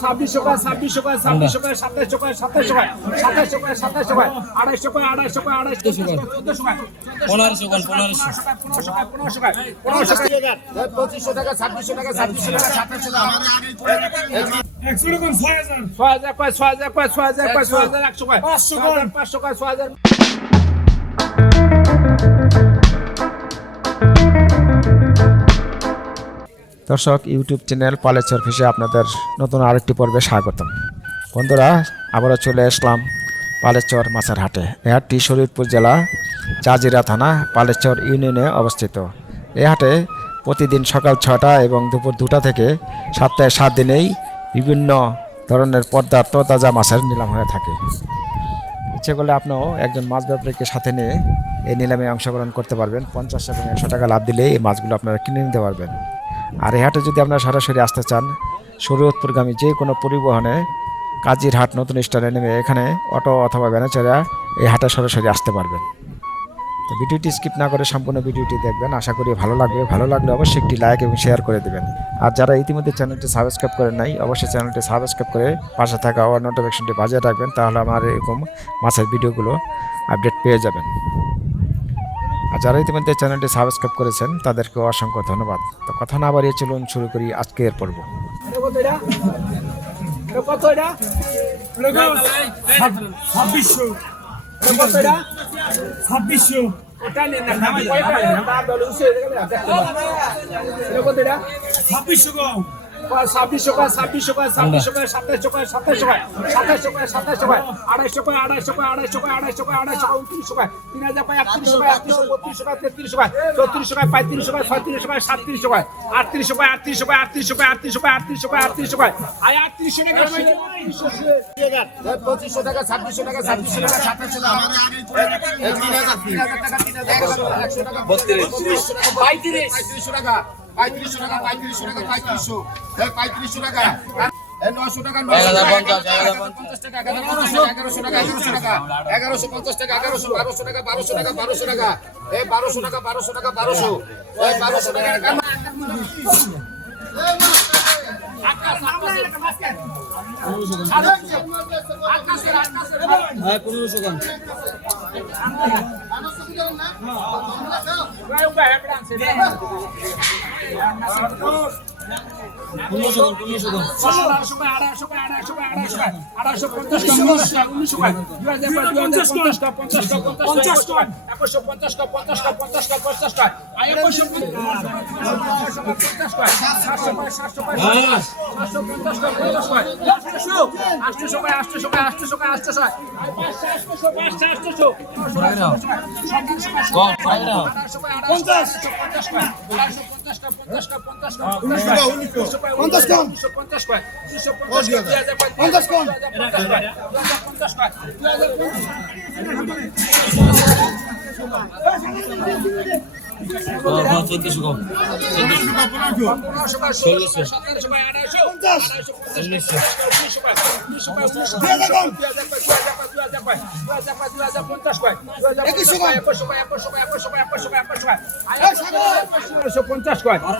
ছাব্বিশশো কয় ছাব্বিশশো কয় ছাব্বিশশো কয় সাতাইশশো কয় সাতাইশশো কয় সাতাইশশো কয় সাতাইশশো কয় আড়াইশো কয় আড়াইশো কয় আড়াইশো চোদ্দশো কয় পনেরোশো কোন পনেরোশো পনেরোশো কয় পনেরোশো কয় পনেরোশো কয় পঁচিশশো টাকা ছাব্বিশশো টাকা ছাব্বিশশো টাকা সাতাইশশো টাকা ছয় হাজার কয় ছয় হাজার কয় ছয় হাজার কয় ছয় হাজার একশো কয় পাঁচশো কয় পাঁচশো কয় ছয় হাজার দর্শক, ইউটিউব চ্যানেল পালেচর ফিসে আপনাদের নতুন আরেকটি পর্বে স্বাগতম। বন্ধুরা, আবারও চলে আসলাম পালেচর মাছের হাটে। এই হাটটি শরীরপুর জেলা জাজিরা থানা পালেচর ইউনিয়নে অবস্থিত। এই হাটে প্রতিদিন সকাল ছটা এবং দুপুর দুটা থেকে সপ্তাহে সাত দিনেই বিভিন্ন ধরনের পর্দার তাজা মাছের নিলাম হয়ে থাকে। ইচ্ছে করলে আপনিও একজন মাছ ব্যবসায়ীকে সাথে নিয়ে এই নিলামে অংশগ্রহণ করতে পারবেন। পঞ্চাশ এবং একশো টাকা লাভ দিলে এই মাছগুলো আপনারা কিনে নিতে পারবেন। আর এই হাটে যদি আপনারা সরাসরি আসতে চান, শরীয়তপুরগামী যে কোনো পরিবহনে কাজীর হাট নতুন স্টানে নেমে এখানে অটো অথবা ভ্যানে এই হাটে সরাসরি আসতে পারবেন। তো ভিডিওটি স্কিপ না করে সম্পূর্ণ ভিডিওটি দেখবেন। আশা করি ভালো লাগবে। ভালো লাগলে অবশ্যই একটি লাইক এবং শেয়ার করে দেবেন। আর যারা ইতিমধ্যে চ্যানেলটি সাবস্ক্রাইব করেন নাই, অবশ্যই চ্যানেলটি সাবস্ক্রাইব করে পাশে থাকা ওয়ার নোটিফিকেশনটি বাজিয়ে রাখবেন। তাহলে আমার এরকম মাছের ভিডিওগুলো আপডেট পেয়ে যাবেন। আর যারা ইতিমধ্যে চ্যানেলটি সাবস্ক্রাইব করেছেন, তাদেরকে অসংখ্য ধন্যবাদ। তো কথা না বাড়িয়ে চলুন, শুরু করি আজকের পর্ব। ছাব্বিশশো ছাব্বিশশো কয় ছাব্বিশশো কয় ছাব্বিশশো কয় সাতাইশশো কয় সাতাইশশো কয় সাতাইশশো কয় সাতাইশশো কয়, আড়াইশো কয় আড়াইশো কয় আড়াইশো কয় আড়াইশো কয় আড়াইশো কয়, উনত্রিশশো কয়, তিন হাজার কয়, একত্রিশশো কয়, একত্রিশশো বত্রিশশো কয়, তেত্রিশশো কয়, চৌত্রিশশো কয়, পঁয়ত্রিশশো কয়, ছয়ত্রিশশো কয়, সাতত্রিশশো কয়, আটত্রিশশো কয় আটত্রিশশো কয় আটত্রিশশো কয় আটত্রিশশো কয় আটত্রিশশো কয় আটত্রিশশো কয়, আয় আটত্রিশশো টাকা পঁচিশশো টাকা, ছাব্বিশশো টাকা ছাব্বিশশো টাকা, সাতাশশো টাকা বত্রিশশো টাকা পঁয়ত্রিশশো টাকা পঁয়ত্রিশশো টাকা পঁয়ত্রিশশো টাকা পঁয়ত্রিশশো। পঁয়ত্রিশশো টাকা। এই নশো টাকা পঞ্চাশ টাকা এগারোশো টাকা এগারোশো টাকা এগারোশো পঞ্চাশ টাকা এগারোশো বারোশো টাকা বারোশো টাকা বারোশো টাকা। এই বারোশো টাকা বারোশো টাকা বারোশো। বারোশো টাকা। পনেরোশো পঞ্চাশ কয়, উনিশশো কয়, উনিশশো কয়, দুই হাজার কয়, দুই হাজার পঞ্চাশ কয়, পঞ্চাশ কয়, পঞ্চাশ কয়, একুশশো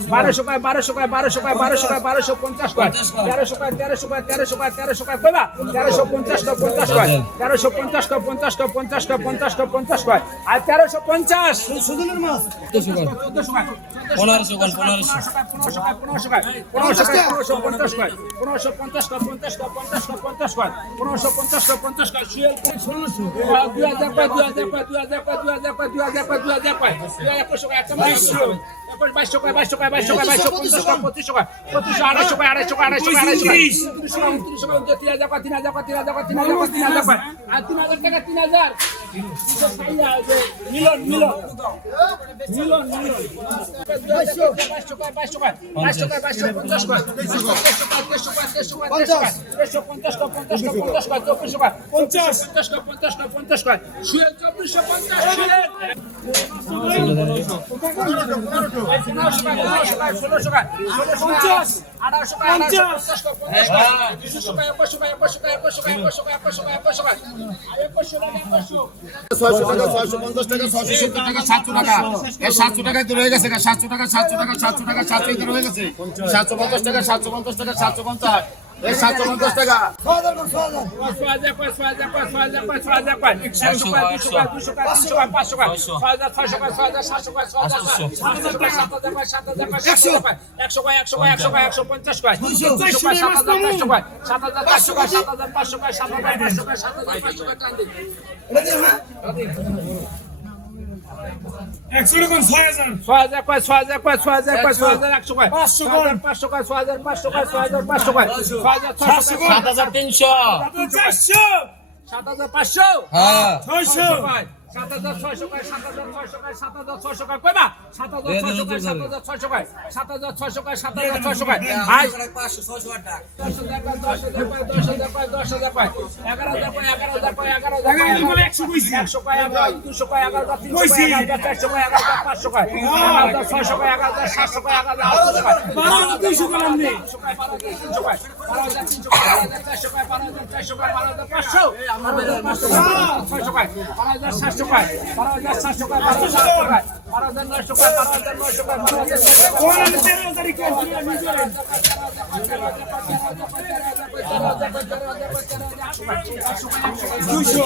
বারোশো কয়, বারোশো কয়, বারোশো কয়, বারোশো কয়, বারোশো পঞ্চাশ কয়, তেরোশো কয়, তেরোশো কয়, তেরোশো কয়, তেরোশো কয়, কয়বা? তেরোশো পঞ্চাশ কয়, পঞ্চাশ কয়, তেরোশো পঞ্চাশ কয়, পঞ্চাশ কয়, পঞ্চাশ কয়, পঞ্চাশ কয়, পঞ্চাশ কয়, আর তেরোশো পঞ্চাশ সুজনের মাছ চোদ্দশো কয়, পনেরোশো কোন পনেরোশো হাজার হাজার হাজার হাজার হাজার হাজার হাজার বাইশশো, কয়, বাইশশো কয়, বাইশশো কয়, বাইশশো পঞ্চাশ কয়, পঁচিশশো কয়, পঁচিশশো, আড়াইশো কয়, আড়াইশো কয়, আড়াইশো কয়, আড়াইশো কয়, উনত্রিশশো কয়, তিন হাজার তিন হাজার তিন হাজার তিন হাজার তিন হাজার তিন হাজার টাকা, তিন হাজার। আঠারোশো পঞ্চাশ দুশো কয়, একুশশো কয়, একুশশো কয়, একুশশো কয়, একুশশো কয়, একুশশো কয়, একুশশো কয়, আর একুশশো টাকা। ছয়শো টাকা, ছয়শো পঞ্চাশ টাকা, ছয়শো সত্তর টাকা, সাতশো টাকা। এই সাতশো টাকায় তো রয়ে গেছে সাতশো টাকা সাতশো টাকা সাতশো টাকা, সাতশো রয়ে গেছে। সাতশো পঞ্চাশ টাকা, সাতশো পঞ্চাশ টাকা, সাতশো পঞ্চাশ। সাতশো পঞ্চাশ টাকা ছয় হাজার ছয় হাজার কয় ছয় হাজার কয় ছয় হাজার কয় ছয় হাজার একশো কয় পাঁচশো সাত হাজার তিনশো। সাত হাজার পাঁচশো? হ্যাঁ। ছয়শো। সাত হাজার ছয়শো কয় সাত হাজার ছয়শো কয় সাত হাজার ছয়শো কয় কয়বা সাত হাজার ছয়শো কয় সাত হাজার ছয়শো কয় সাত হাজার ছয়শো কয় সাত হাজার ছয়শো কয় আয় দশ হাজার কয় দশ হাজার কয় দশ হাজার কয় দশ হাজার কয় এগারো হাজার কয় এগারো হাজার কয় এগারো হাজার কয় এগারো হাজার একশো কইছি। একশো কয় এগারো দুশো কয় এগারো হাজার তিনশো। কয় এগারো হাজার চারশো কয় এগারো হাজার পাঁচশো কয় এগারো হাজার ছয়শো কয় এগারো হাজার সাতশো কয় এগারো হাজার আটশো কয় বারো হাজার দুইশো নে কয় বারো হাজার তিনশো কয় বারো হাজার তিনশো কয় বারো হাজার চারশো কয় বারো হাজার চারশো কয় বারো হাজার পাঁচশো বারো হাজার পাঁচশো কয় বারো হাজার ছয়শো কয় বারো হাজার সাতশো কয় বারো হাজার সাতশো কয় বারো হাজার আটশো কয় বারো হাজার নয়শো কয় বারো হাজার নয়শো কয় বারো হাজার ওখানে আমি তেরো হাজারই কইছি, আমি নিজের। দুইশো